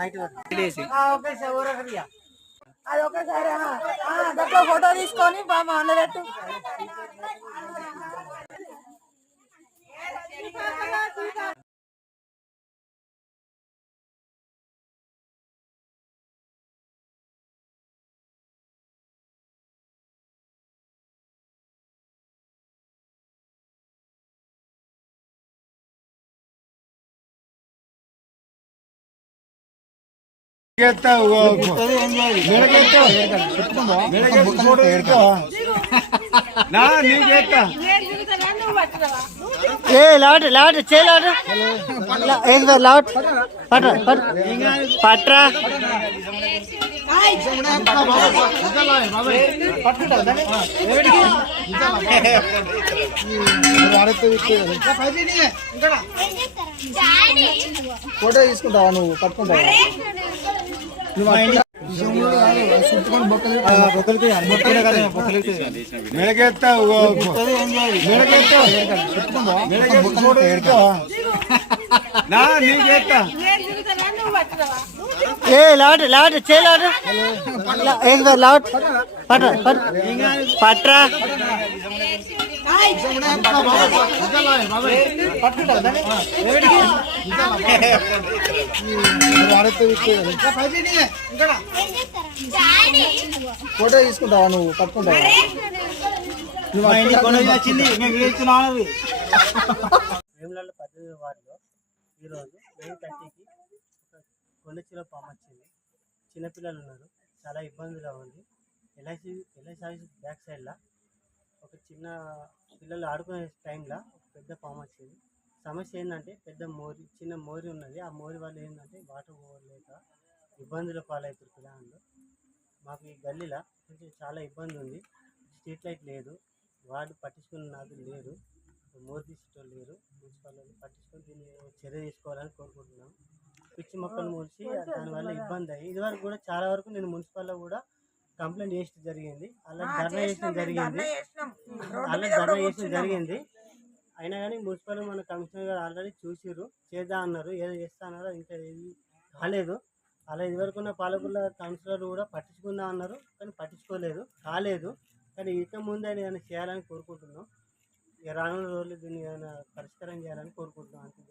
అది ఒకసారి గట్ల ఫోటో తీసుకొని బామ్మ అందరట్టు लाट लाट चे लाट एक बार लाट पट पट पटरा ఫోటో తీసుకుంటావా నువ్వు పట్టుకుంటావా लाट लाट चे लाट एक बार लाट पट पट पटरा ఫోటో తీసుకుంటావా నువ్వు పట్టుకుంటావా వేములవాడ పద్ధతి వారిలో ఈరోజు 9:30కి కొండచిలో పాము వచ్చింది. చిన్నపిల్లలు ఉన్నారు, చాలా ఇబ్బందిగా ఉంది. ఎల్ఐసి బ్యాక్ సైడ్లో ఒక చిన్న పిల్లలు ఆడుకునే టైంలో ఒక పెద్ద పాము వచ్చింది. సమస్య ఏంటంటే చిన్న మోరి ఉన్నది. ఆ మోరి వల్ల ఏంటంటే వాటర్ పోలేక ఇబ్బందుల పాలవుతారు పిల్లలు. మాకు ఈ గల్లీలో చాలా ఇబ్బంది ఉంది. స్ట్రీట్ లైట్ లేదు, వార్డు పట్టించుకున్న నాదులు లేరు, మోరి తీసేటోళ్ళు లేరు. మున్సిపల్ పట్టించుకొని దీన్ని చర్య తీసుకోవాలని కోరుకుంటున్నాం. పిచ్చి మొక్కలు మూసి దానివల్ల ఇబ్బంది అయ్యి ఇదివరకు కూడా చాలా వరకు నేను మున్సిపల్లో కూడా కంప్లైంట్ చేసిన జరిగింది. అలా ధర్నా చేసిన జరిగింది. అయినా కానీ మున్సిపల్ మన కమిషనర్ గారు ఆల్రెడీ చూసిర్రు, చేద్దాం అన్నారు, ఏదో చేస్తా అన్నారు, ఇంకా ఏది కాలేదు. అలా ఇదివరకున్న పాలకుల కౌన్సిలర్ కూడా పట్టించుకుందాం అన్నారు, కానీ పట్టించుకోలేదు, కాలేదు. కానీ ఇక ముందు ఏదైనా చేయాలని కోరుకుంటున్నాం. రానున్న రోజులు దీన్ని ఏదైనా పరిష్కారం చేయాలని కోరుకుంటున్నాం. అంతే.